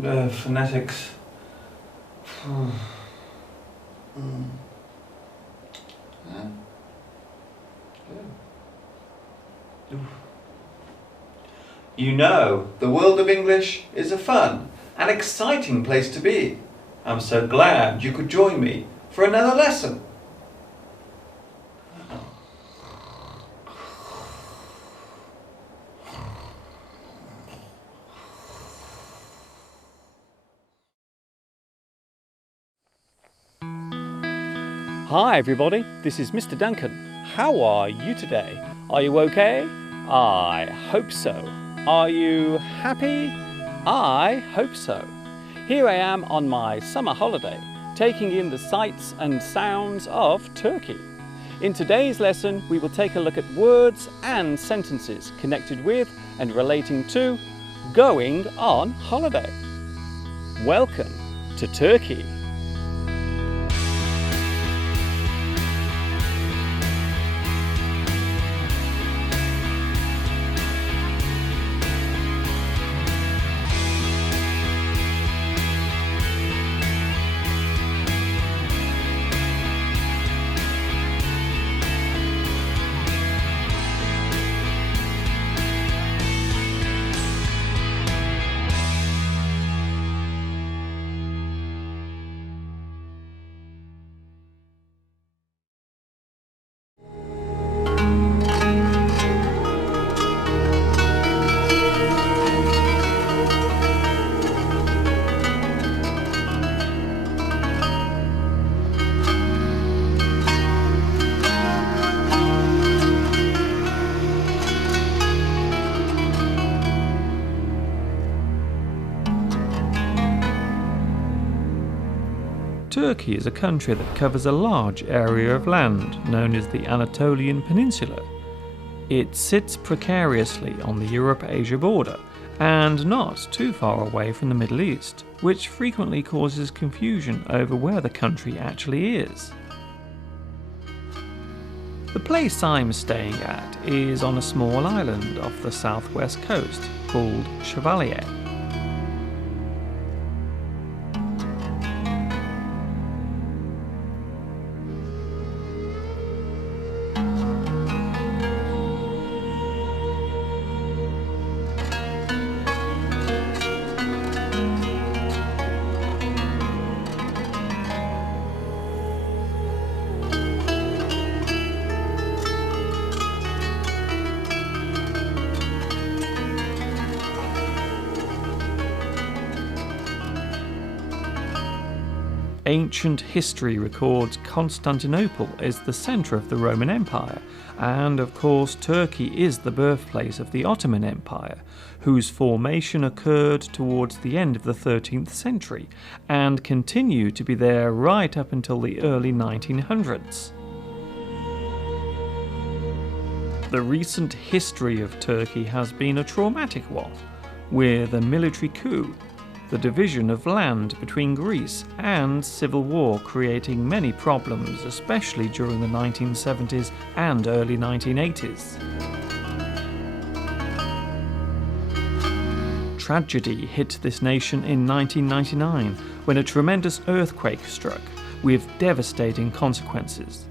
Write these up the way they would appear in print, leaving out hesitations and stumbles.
phonetics. You know, the world of English is a fun and exciting place to be. I'm so glad you could join me for another lesson. Hi everybody, this is Mr. Duncan. How are you today? Are you okay? I hope so. Are you happy? I hope so. Here I am on my summer holiday, taking in the sights and sounds of Turkey. In today's lesson, we will take a look at words and sentences connected with and relating to going on holiday. Welcome to Turkey. Turkey is a country that covers a large area of land known as the Anatolian Peninsula. It sits precariously on the Europe-Asia border and not too far away from the Middle East, which frequently causes confusion over where the country actually is. The place I'm staying at is on a small island off the southwest coast called Chevalier. Ancient history records Constantinople as the centre of the Roman Empire, and of course Turkey is the birthplace of the Ottoman Empire, whose formation occurred towards the end of the 13th century and continued to be there right up until the early 1900s. The recent history of Turkey has been a traumatic one, with a military coup, the division of land between Greece, and civil war creating many problems, especially during the 1970s and early 1980s. Tragedy hit this nation in 1999 when a tremendous earthquake struck, with devastating consequences.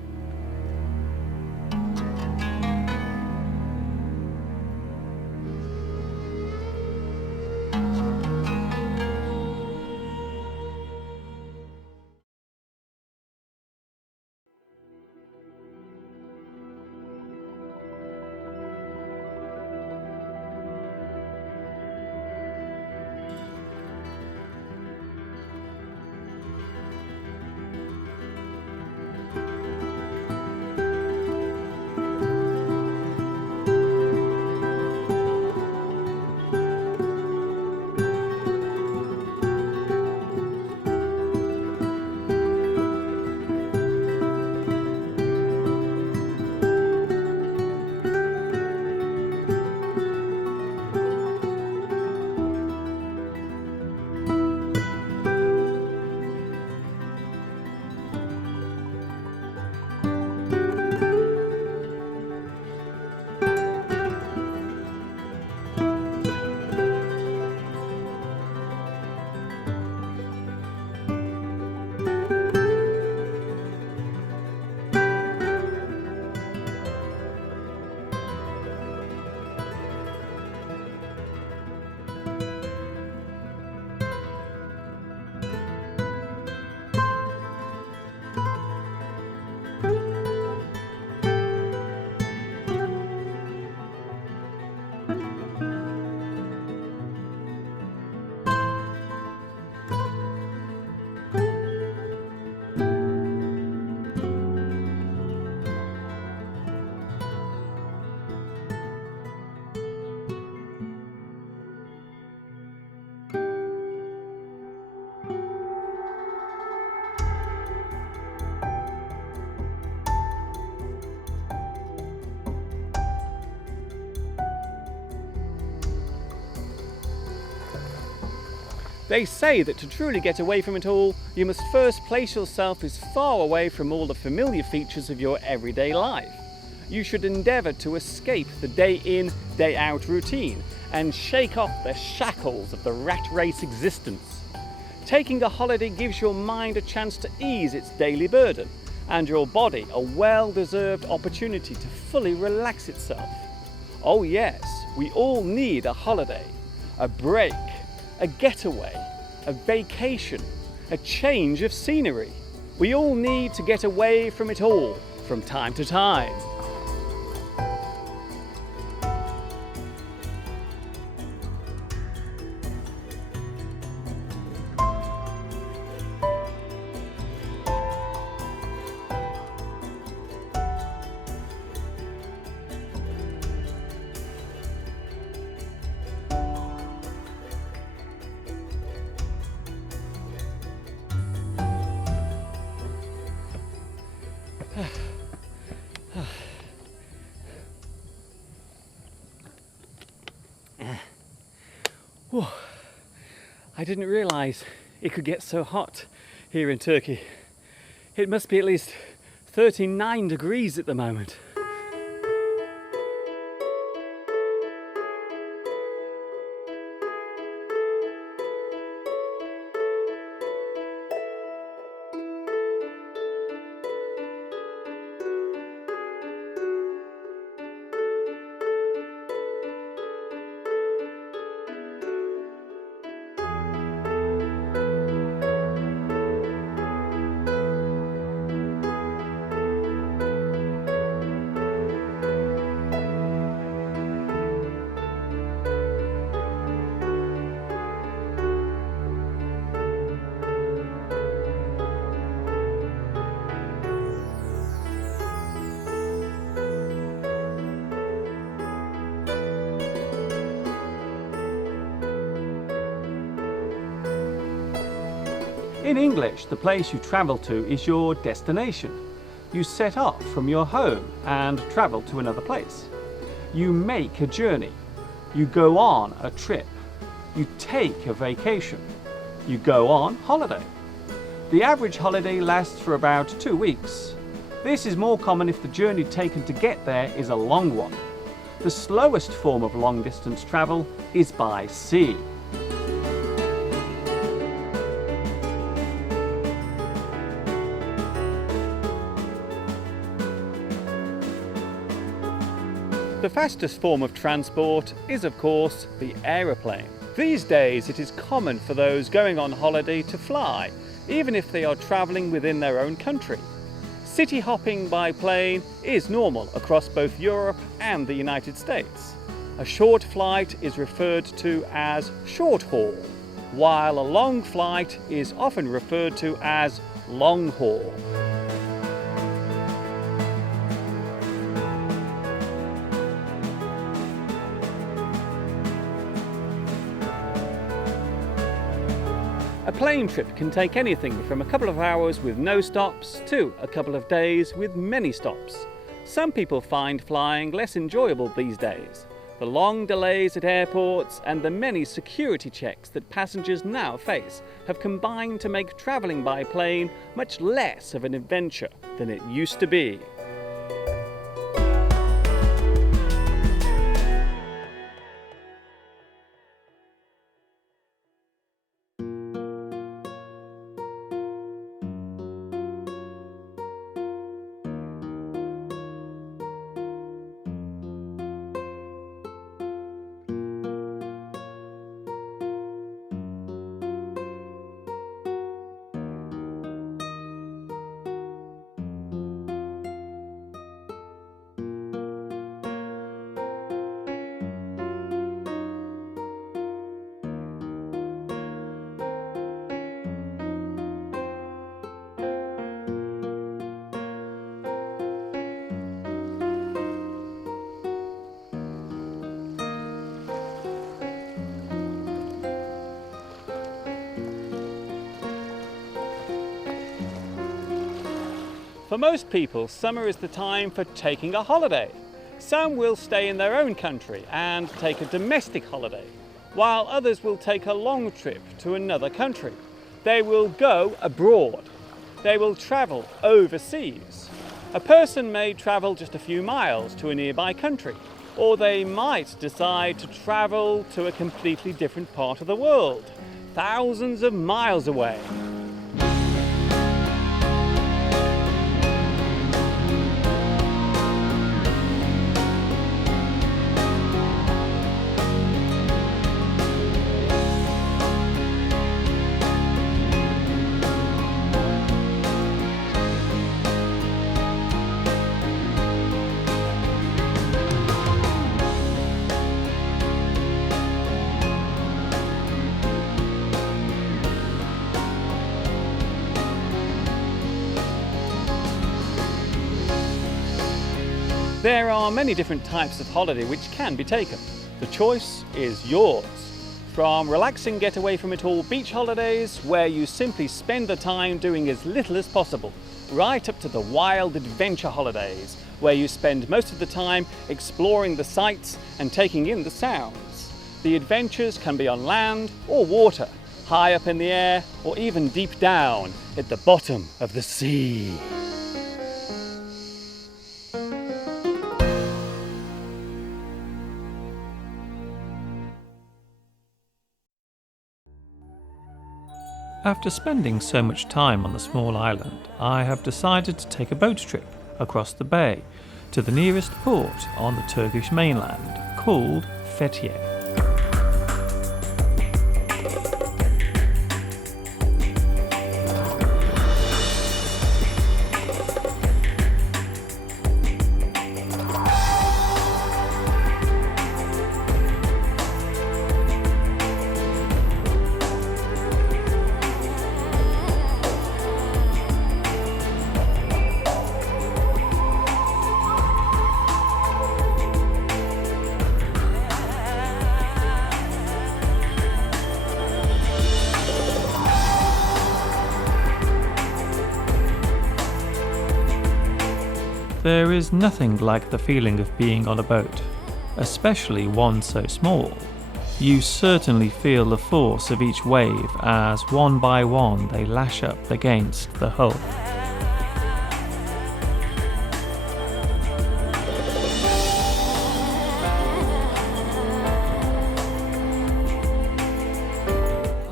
They say that to truly get away from it all, you must first place yourself as far away from all the familiar features of your everyday life. You should endeavour to escape the day in, day out routine and shake off the shackles of the rat race existence. Taking a holiday gives your mind a chance to ease its daily burden and your body a well-deserved opportunity to fully relax itself. Oh yes, we all need a holiday, a break, a getaway, a vacation, a change of scenery. We all need to get away from it all from time to time. Whew. I didn't realise it could get so hot here in Turkey. It must be at least 39 degrees at the moment. In English, the place you travel to is your destination. You set off from your home and travel to another place. You make a journey. You go on a trip. You take a vacation. You go on holiday. The average holiday lasts for about 2 weeks. This is more common if the journey taken to get there is a long one. The slowest form of long-distance travel is by sea. The fastest form of transport is, of course, the aeroplane. These days it is common for those going on holiday to fly, even if they are travelling within their own country. City hopping by plane is normal across both Europe and the United States. A short flight is referred to as short haul, while a long flight is often referred to as long haul. A plane trip can take anything from a couple of hours with no stops to a couple of days with many stops. Some people find flying less enjoyable these days. The long delays at airports and the many security checks that passengers now face have combined to make travelling by plane much less of an adventure than it used to be. For most people, summer is the time for taking a holiday. Some will stay in their own country and take a domestic holiday, while others will take a long trip to another country. They will go abroad. They will travel overseas. A person may travel just a few miles to a nearby country, or they might decide to travel to a completely different part of the world, thousands of miles away. There are many different types of holiday which can be taken. The choice is yours. From relaxing getaway from it all beach holidays, where you simply spend the time doing as little as possible, right up to the wild adventure holidays, where you spend most of the time exploring the sights and taking in the sounds. The adventures can be on land or water, high up in the air, or even deep down at the bottom of the sea. After spending so much time on the small island, I have decided to take a boat trip across the bay to the nearest port on the Turkish mainland, called Fethiye. There is nothing like the feeling of being on a boat, especially one so small. You certainly feel the force of each wave as one by one they lash up against the hull.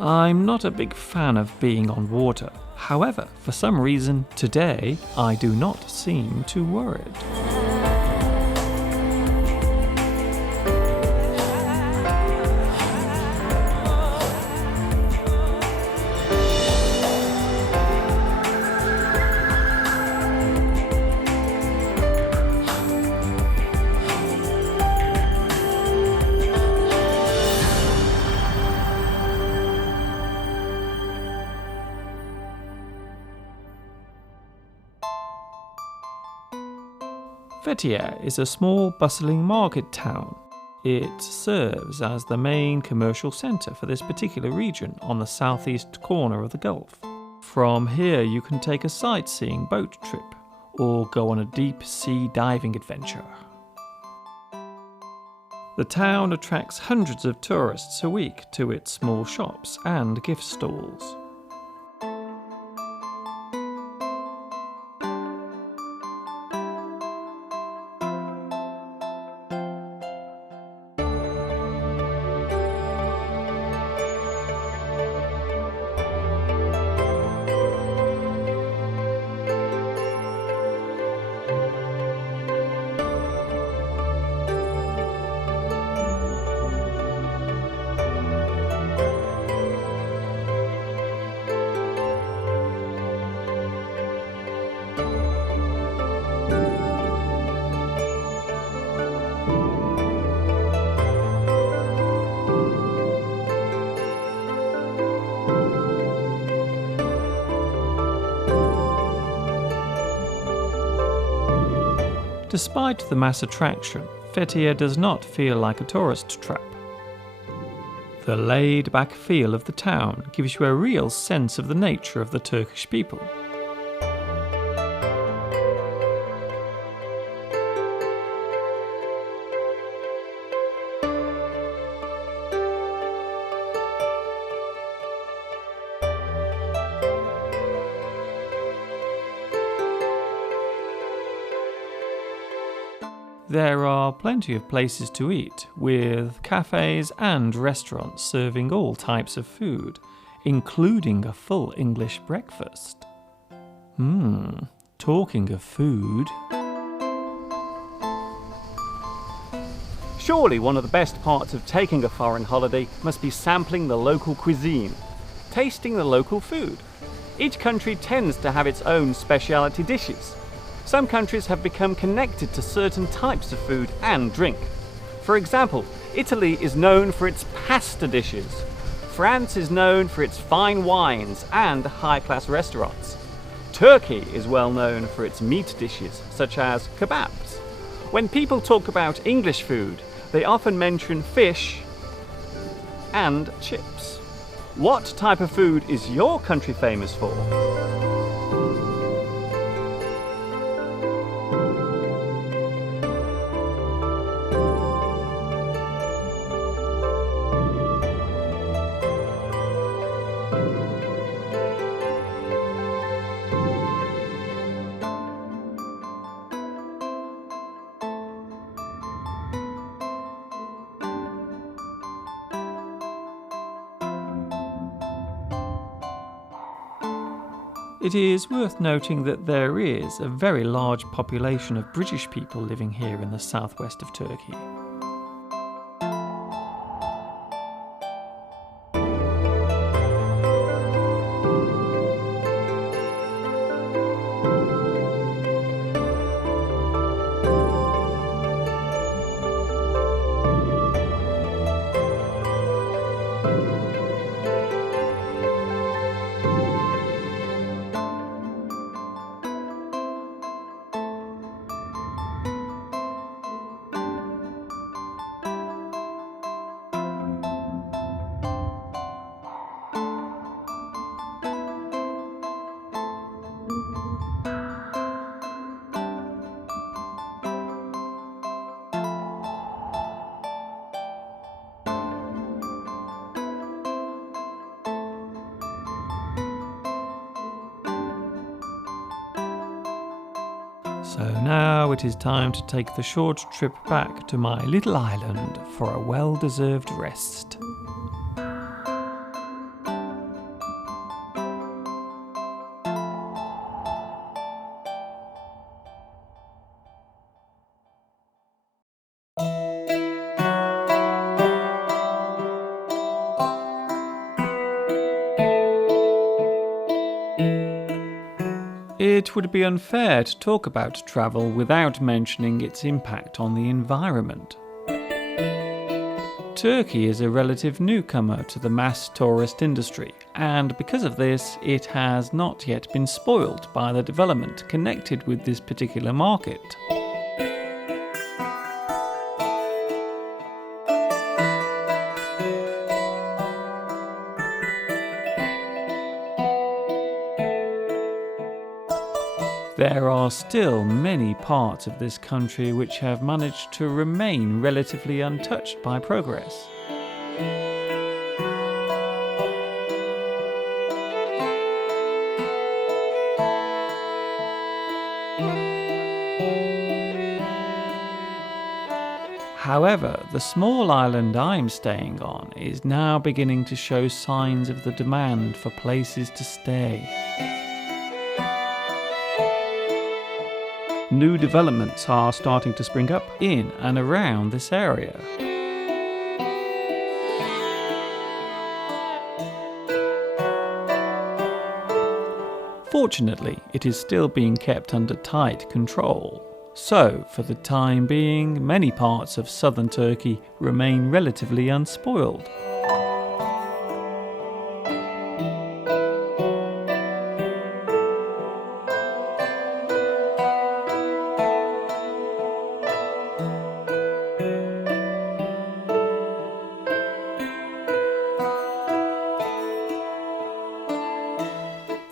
I'm not a big fan of being on water. However, for some reason, today I do not seem too worried. Fethiye is a small bustling market town. It serves as the main commercial centre for this particular region on the southeast corner of the Gulf. From here you can take a sightseeing boat trip or go on a deep sea diving adventure. The town attracts hundreds of tourists a week to its small shops and gift stalls. Despite the mass attraction, Fethiye does not feel like a tourist trap. The laid-back feel of the town gives you a real sense of the nature of the Turkish people. There are plenty of places to eat, with cafes and restaurants serving all types of food, including a full English breakfast. Talking of food... Surely one of the best parts of taking a foreign holiday must be sampling the local cuisine, tasting the local food. Each country tends to have its own speciality dishes. Some countries have become connected to certain types of food and drink. For example, Italy is known for its pasta dishes. France is known for its fine wines and high-class restaurants. Turkey is well known for its meat dishes, such as kebabs. When people talk about English food, they often mention fish and chips. What type of food is your country famous for? It is worth noting that there is a very large population of British people living here in the southwest of Turkey. So now it is time to take the short trip back to my little island for a well-deserved rest. It would be unfair to talk about travel without mentioning its impact on the environment. Turkey is a relative newcomer to the mass tourist industry, and because of this, it has not yet been spoiled by the development connected with this particular market. There are still many parts of this country which have managed to remain relatively untouched by progress. However, the small island I'm staying on is now beginning to show signs of the demand for places to stay. New developments are starting to spring up in and around this area. Fortunately, it is still being kept under tight control. So, for the time being, many parts of southern Turkey remain relatively unspoiled.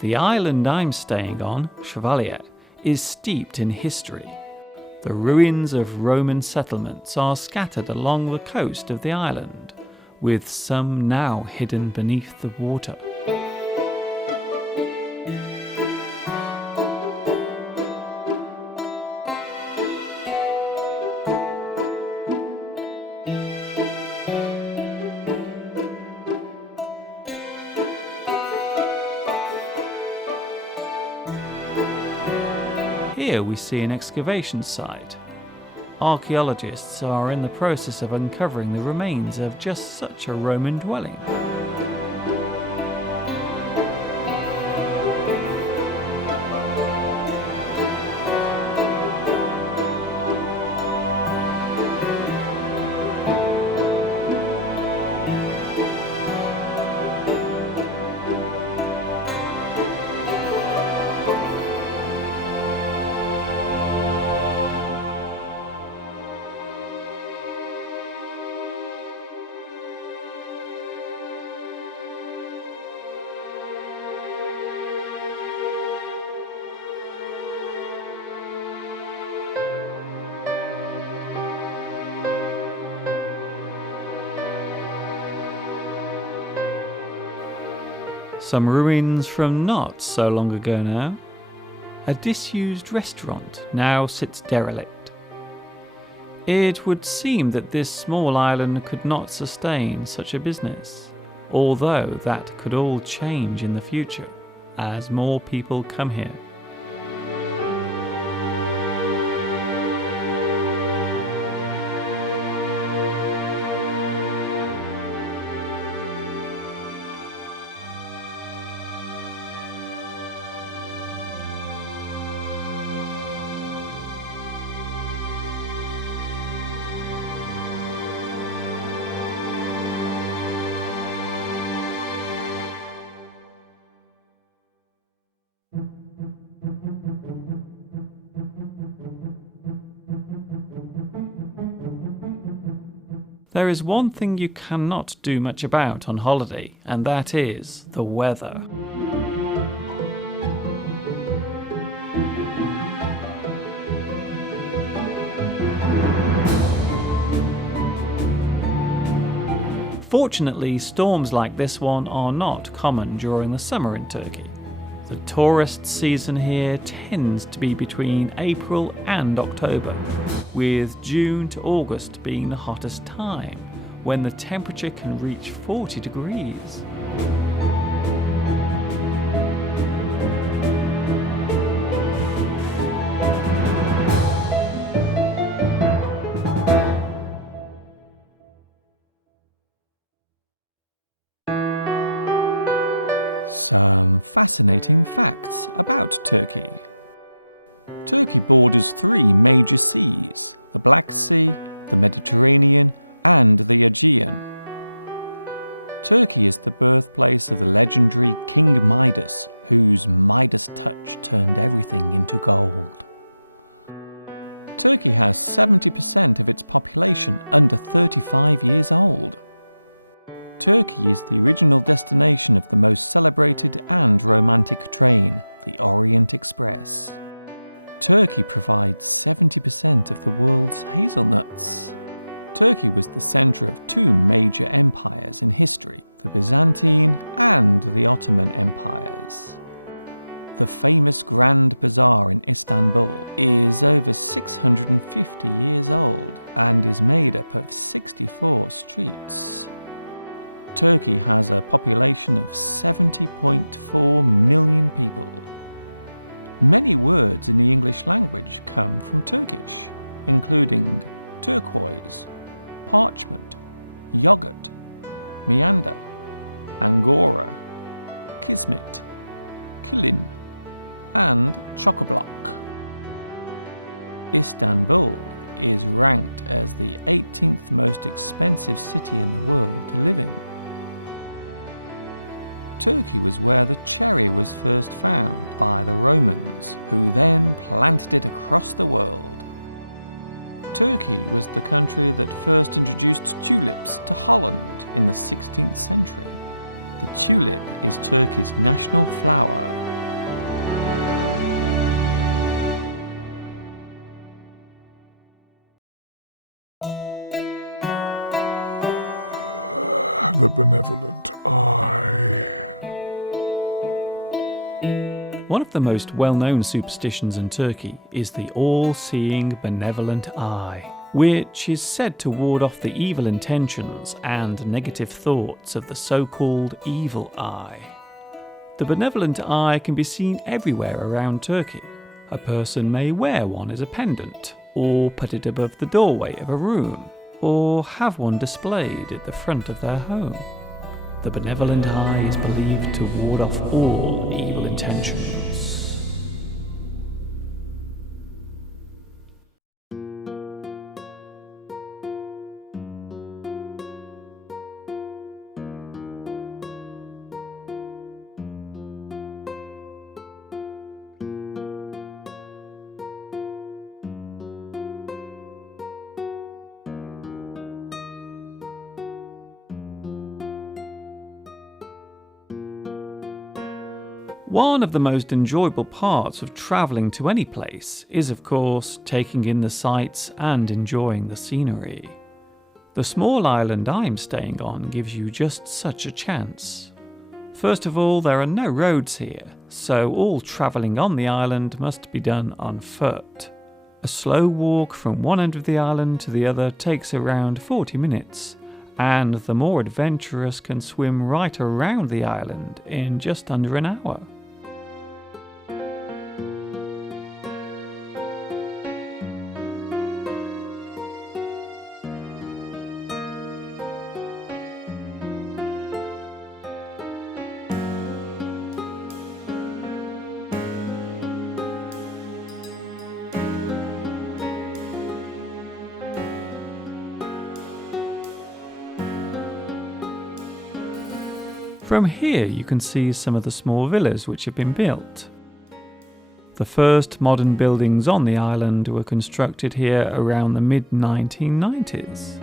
The island I'm staying on, Chevalier, is steeped in history. The ruins of Roman settlements are scattered along the coast of the island, with some now hidden beneath the water. Here we see an excavation site. Archaeologists are in the process of uncovering the remains of just such a Roman dwelling. Some ruins from not so long ago now. A disused restaurant now sits derelict. It would seem that this small island could not sustain such a business, although that could all change in the future as more people come here. There is one thing you cannot do much about on holiday, and that is the weather. Fortunately, storms like this one are not common during the summer in Turkey. The tourist season here tends to be between April and October, with June to August being the hottest time, when the temperature can reach 40 degrees. Some fascinating facts about Turkey. Turkey borders 3 major seas: the Black Sea, the Mediterranean, and the Aegean. Turkey is the birthplace of the legendary King Midas, whose Midas touch turned everything into gold. Turkey has 70% of its population under 35 years old. Turkey is the original destination of the most celebrated and romantic train, the Orient Express. Turkey provides 70% of the world's hazelnuts. Turkey was the centre of 2 major empires in history, the Byzantine and the Ottoman empires. The famous Grand Bazaar in Istanbul is over 650 years old and is made up of 64 streets. Turkey has a population of 70.4 million people. Many words in the English language come from Turkish, including turquoise, parchment, yogurt, meander, angora, kismet, kilim, and chock-a-block. Istanbul is ranked as the 18th most expensive city in the world to live in. Turkey was where the cherry was first found by the Romans, who then planted it across the world. Turkey was the country that first introduced tulips to Holland in the 16th century. The tulip is Turkey's national flower. The benevolent eye. One of the most well-known superstitions in Turkey is the all-seeing benevolent eye, which is said to ward off the evil intentions and negative thoughts of the so-called evil eye. The benevolent eye can be seen everywhere around Turkey. A person may wear one as a pendant, or put it above the doorway of a room, or have one displayed at the front of their home. The benevolent eye is believed to ward off all evil intentions. One of the most enjoyable parts of travelling to any place is, of course, taking in the sights and enjoying the scenery. The small island I'm staying on gives you just such a chance. First of all, there are no roads here, so all travelling on the island must be done on foot. A slow walk from one end of the island to the other takes around 40 minutes, and the more adventurous can swim right around the island in just under an hour. From here you can see some of the small villas which have been built. The first modern buildings on the island were constructed here around the mid-1990s.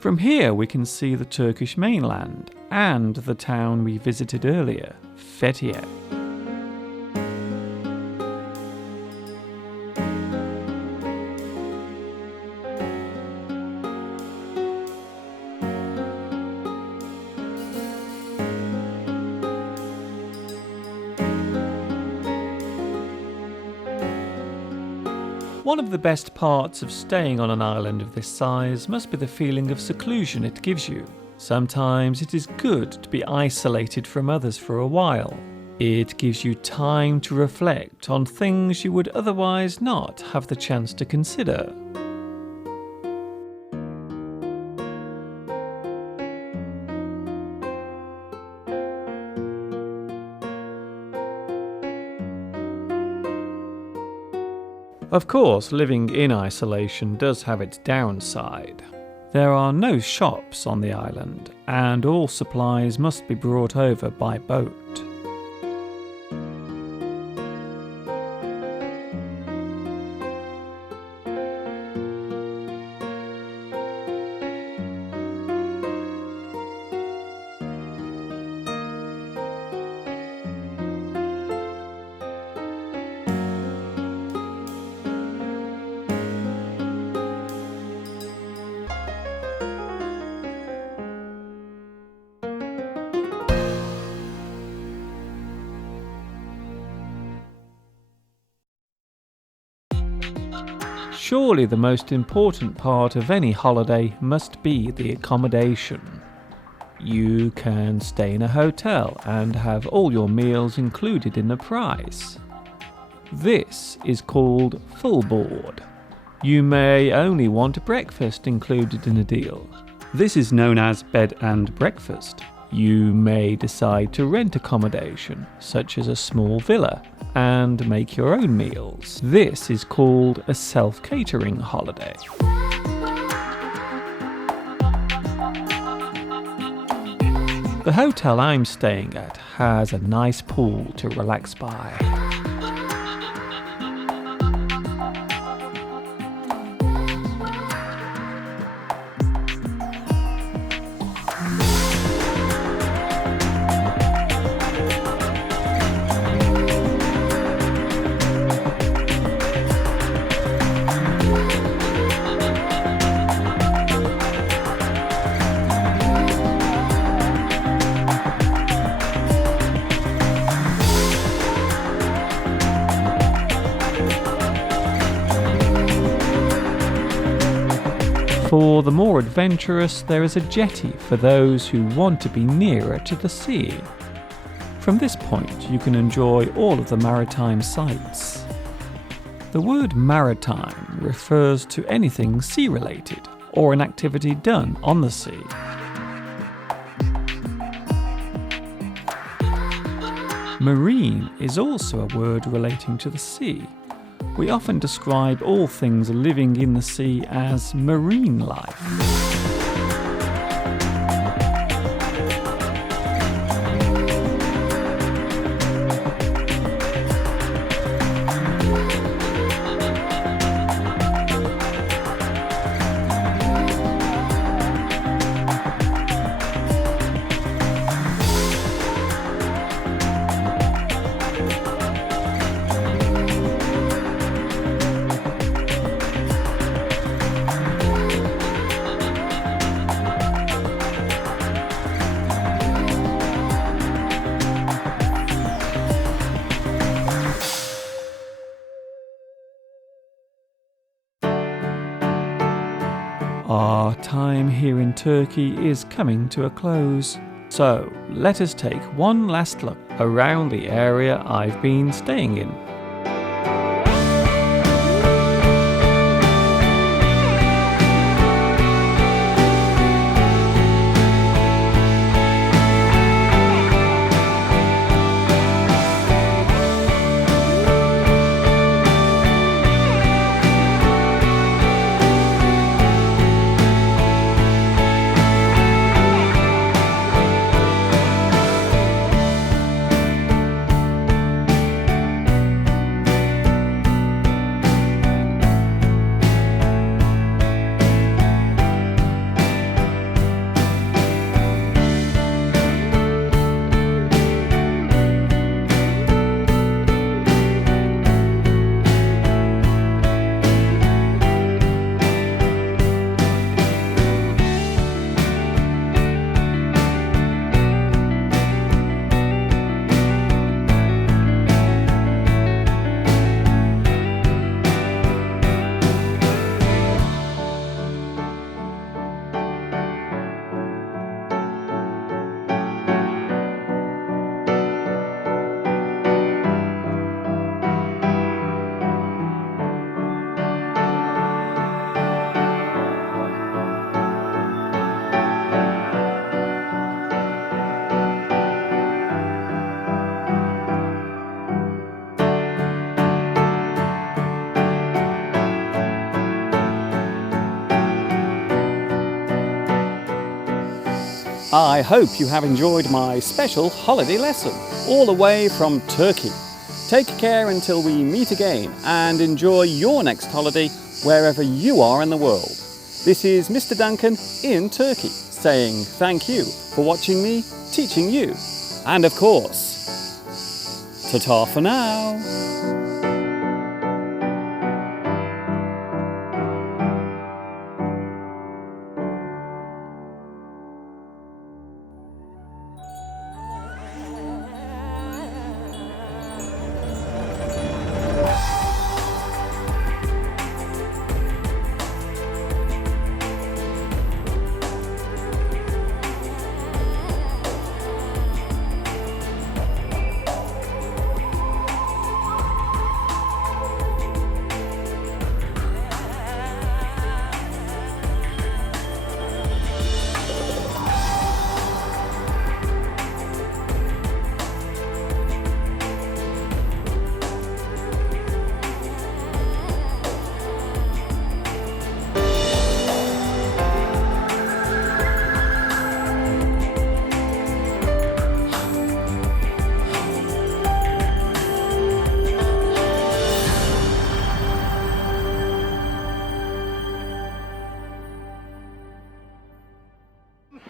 From here we can see the Turkish mainland and the town we visited earlier, Fethiye. One of the best parts of staying on an island of this size must be the feeling of seclusion it gives you. Sometimes it is good to be isolated from others for a while. It gives you time to reflect on things you would otherwise not have the chance to consider. Of course, living in isolation does have its downside. There are no shops on the island, and all supplies must be brought over by boat. Surely the most important part of any holiday must be the accommodation. You can stay in a hotel and have all your meals included in the price. This is called full board. You may only want breakfast included in a deal. This is known as bed and breakfast. You may decide to rent accommodation, such as a small villa, and make your own meals. This is called a self-catering holiday. The hotel I'm staying at has a nice pool to relax by. For the more adventurous, there is a jetty for those who want to be nearer to the sea. From this point, you can enjoy all of the maritime sights. The word maritime refers to anything sea-related or an activity done on the sea. Marine is also a word relating to the sea. We often describe all things living in the sea as marine life. Our time here in Turkey is coming to a close, so let us take one last look around the area I've been staying in. I hope you have enjoyed my special holiday lesson, all the way from Turkey. Take care until we meet again and enjoy your next holiday wherever you are in the world. This is Mr. Duncan in Turkey saying thank you for watching me teaching you. And of course, ta-ta for now.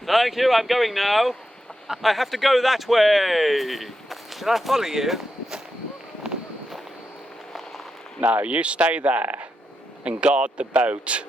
Thank you, I'm going now. I have to go that way. Should I follow you? No, you stay there and guard the boat.